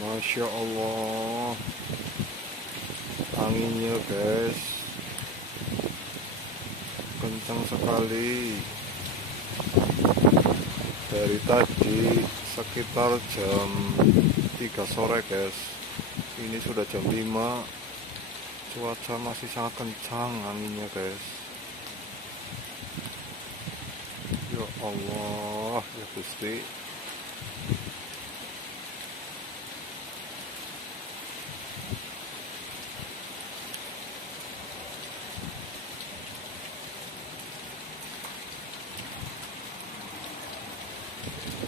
Masya Allah, anginnya guys kencang sekali. Dari tadi sekitar jam 3 sore guys, ini sudah jam 5. Cuaca masih sangat kencang anginnya guys. Ya Allah ya Gusti.